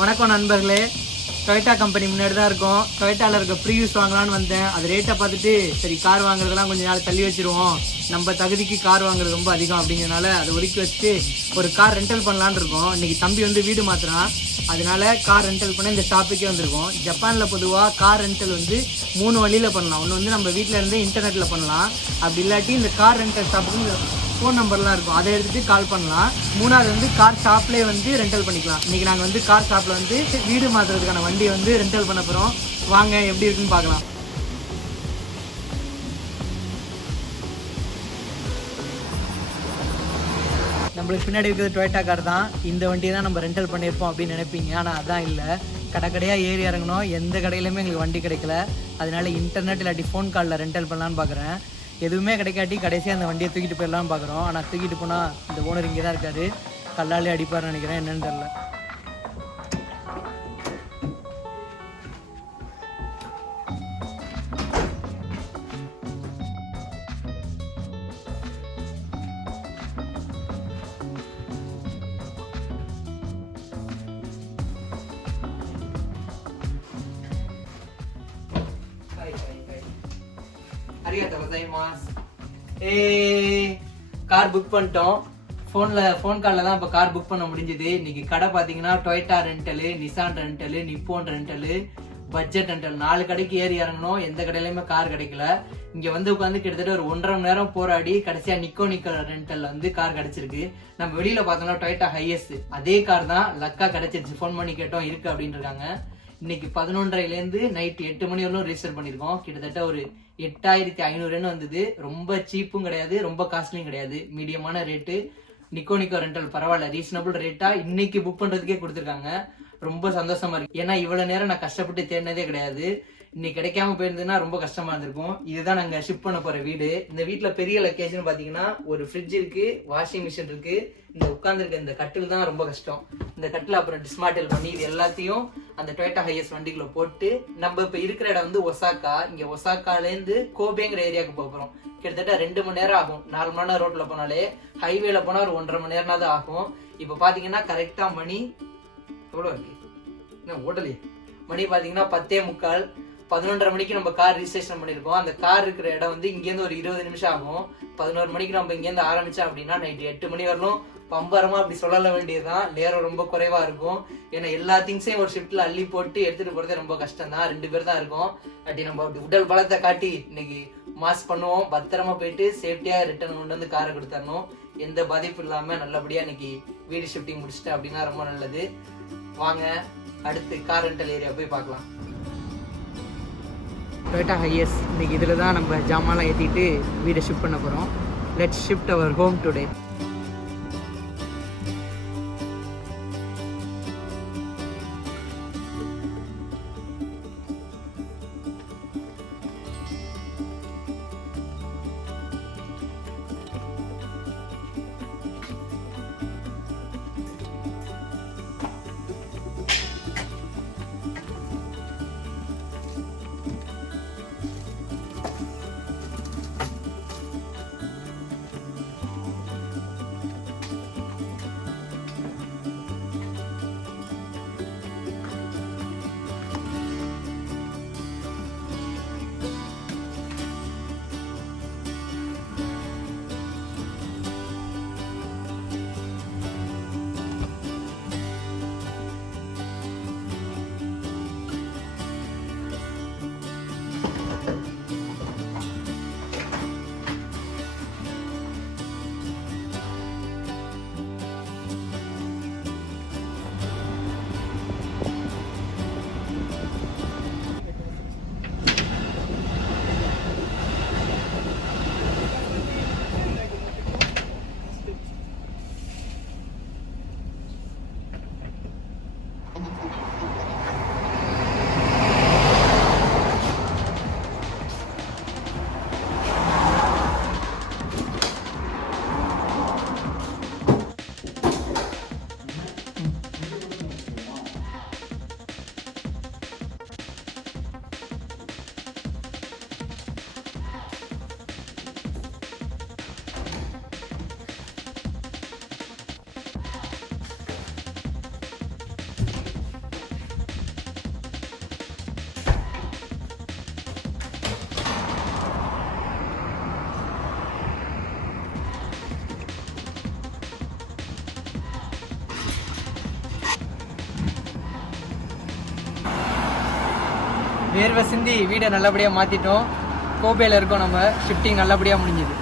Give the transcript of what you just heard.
வணக்கம் நண்பர்களே, Toyota company முன்னாடி தான் இருக்கோம். டொயோட்டாவில் இருக்க ப்ரீயூஸ் வாங்கலான்னு வந்தேன். அது ரேட்டை பார்த்துட்டு சரி கார் வாங்குறதெல்லாம் கொஞ்சம் நாள் தள்ளி வச்சுருவோம், நம்ம தகுதிக்கு கார் வாங்குறது ரொம்ப அதிகம் அப்படிங்கிறனால அதை ஒதுக்கி வச்சுட்டு ஒரு கார் ரெண்டல் பண்ணலான்னு இருக்கோம். இன்றைக்கி தம்பி வந்து வீடு மாற்றுறான், அதனால கார் ரெண்டல் பண்ண இந்த ஷாப்புக்கே வந்திருக்கோம். ஜப்பானில் பொதுவாக கார் ரெண்டல் வந்து 3 வழியில் பண்ணலாம். ஒன்று வந்து நம்ம வீட்டில் இருந்தே இன்டர்நெட்டில் பண்ணலாம், அப்படி இல்லாட்டி இந்த கார் ரெண்டல் ஷாப்புக்கு ஃபோன் நம்பர்லாம் இருக்கும், அதை எடுத்துகிட்டு கால் பண்ணலாம். மூணாவது வந்து கார் ஷாப்லேயே வந்து ரெண்டல் பண்ணிக்கலாம். இன்றைக்கி நாங்கள் வந்து கார் ஷாப்பில் வந்து வீடு மாற்றுறதுக்கான வண்டியை வந்து ரெண்டல் பண்ண போகிறோம். வாங்க எப்படி இருக்குன்னு பார்க்கலாம். நம்மளுக்கு பின்னாடி இருக்கிறது டொயோட்டா கார் தான். இந்த வண்டியை தான் நம்ம ரெண்டல் பண்ணியிருப்போம் அப்படின்னு நினைப்பீங்க, ஆனால் அதான் இல்லை. கடையாக ஏறி இறங்கணும், எந்த கடையிலுமே எங்களுக்கு வண்டி கிடைக்கல. அதனால இன்டர்நெட் இல்லாட்டி ஃபோன் காலில் ரெண்டல் பண்ணலான்னு பார்க்குறேன். எதுவுமே கிடைக்காட்டி கடைசியாக அந்த வண்டியை தூக்கிட்டு போயிடலான்னு பார்க்குறோம். ஆனால் தூக்கிட்டு போனால் இந்த ஓனர் இங்கே தான் இருக்காரு, கல்லாலே அடிப்பார்னு நினைக்கிறேன், என்னன்னு தெரில. கார் புக் பண்ணிட்டோம். ஃபோன் காலில் தான் இப்போ கார் புக் பண்ண முடிஞ்சுது. இன்னைக்கு கடை பார்த்தீங்கன்னா Toyota rental, Nissan rental, Nippon rental, budget rental 4 கடைக்கு ஏறி இறங்கணும். எந்த கடையிலுமே கார் கிடைக்கல. இங்கே வந்து உட்காந்து கிட்டத்தட்ட ஒரு 1.5 மணி நேரம் போராடி கடைசியாக நிக்கோ ரெண்டல் வந்து கார் கிடைச்சிருக்கு. நம்ம வெளியில் பார்த்தோம்னா டொயோட்டா ஹையஸ் அதே கார் தான் லக்கா கிடைச்சிருச்சு. ஃபோன் பண்ணி கேட்டோம் இருக்கு அப்படின்னு இருக்காங்க. இன்னைக்கு 11:30லேருந்து நைட் 8 மணி வரலும் ரிஜிஸ்டர் பண்ணியிருக்கோம். கிட்டத்தட்ட ஒரு 8500 வந்தது. ரொம்ப சீப்பும் கிடையாது, ரொம்ப காஸ்ட்லியும் கிடையாது, மீடியமான ரேட்டு. நிக்கோ ரெண்டல் பரவாயில்ல, ரீசனபிள் ரேட்டா இன்னைக்கு புக் பண்றதுக்கே கொடுத்துருக்காங்க. ரொம்ப சந்தோஷமா இருக்கு. ஏன்னா இவ்வளவு நேரம் நான் கஷ்டப்பட்டு தேடினதே கிடையாது. இன்னைக்கு கிடைக்காம போயிருந்ததுன்னா ரொம்ப கஷ்டமா இருந்திருக்கும். இதுதான் நாங்க ஷிஃப்ட் பண்ண போற வீடு. இந்த வீட்டுல பெரிய லொகேஷன் பாத்தீங்கன்னா ஒரு ஃப்ரிட்ஜ் இருக்கு, வாஷிங் மிஷின் இருக்கு. இந்த உட்கார்ந்துருக்க இந்த கட்டில் தான் ரொம்ப கஷ்டம். இந்த கட்டில் அப்புறம் டிஸ்மாண்டில் பண்ணி இது எல்லாத்தையும் அந்த டொயோட்டா ஹையஸ் வண்டிக்குள்ள போட்டு, நம்ம இப்ப இருக்கிற இடம் வந்து ஒசாக்கா. இங்க ஒசாக்கால இருந்து கோபேங்கிற ஏரியாவுக்கு போகிறோம். கிட்டத்தட்ட 2 மணி நேரம் ஆகும். 4 மணி நேரம் ரோட்ல போனாலே. ஹைவேல போனா ஒரு 1.5 மணி நேரம் தான் ஆகும். இப்ப பாத்தீங்கன்னா கரெக்டா மணி எவ்வளவு இருக்கு, என்ன ஓட்டலையே, மணி பாத்தீங்கன்னா 10:45. 11:30 மணிக்கு நம்ம கார் ரிஜிஸ்ட்ரேஷன் பண்ணிருக்கோம். அந்த கார் இருக்கிற இடம் வந்து இங்கேருந்து ஒரு 20 நிமிஷம் ஆகும். 11 மணிக்கு நம்ம இங்கேருந்து ஆரம்பிச்சோம் அப்படின்னா நைட் 8 மணி வரலும் பம்பரமா அப்படி சொல்லல வேண்டியதுதான். நேரம் ரொம்ப குறைவா இருக்கும். ஏன்னா எல்லா திங்ஸையும் ஒரு ஷிஃப்ட்ல அள்ளி போட்டு எடுத்துட்டு போறதே ரொம்ப கஷ்டம் தான். 2 பேர் தான் இருக்கும். அப்படி நம்ம அப்படி உடல் பலத்தை காட்டி இன்னைக்கு மாஸ் பண்ணுவோம். பத்திரமா போயிட்டு சேஃப்டியா ரிட்டர்ன் கொண்டு வந்து காரை கொடுத்தரணும். எந்த பாதிப்பு இல்லாம நல்லபடியா இன்னைக்கு வீடு ஷிஃப்டிங் முடிச்சுட்டு அப்படின்னா ரொம்ப நல்லது. வாங்க அடுத்து கார் ரெண்டல் ஏரியா போய் பார்க்கலாம். டொயோட்டா ஹையஸ் இன்னைக்கு இதில் தான் நம்ம ஜாமான்லாம் ஏற்றிட்டு வீடை ஷிஃப்ட் பண்ண போகிறோம். Let's shift our home today. வேர்வை சிந்தி வீடை நல்லபடியாக மாற்றிட்டோம். கோபையில் இருக்கோம் நம்ம. ஷிஃப்டிங் நல்லபடியாக முடிஞ்சுது.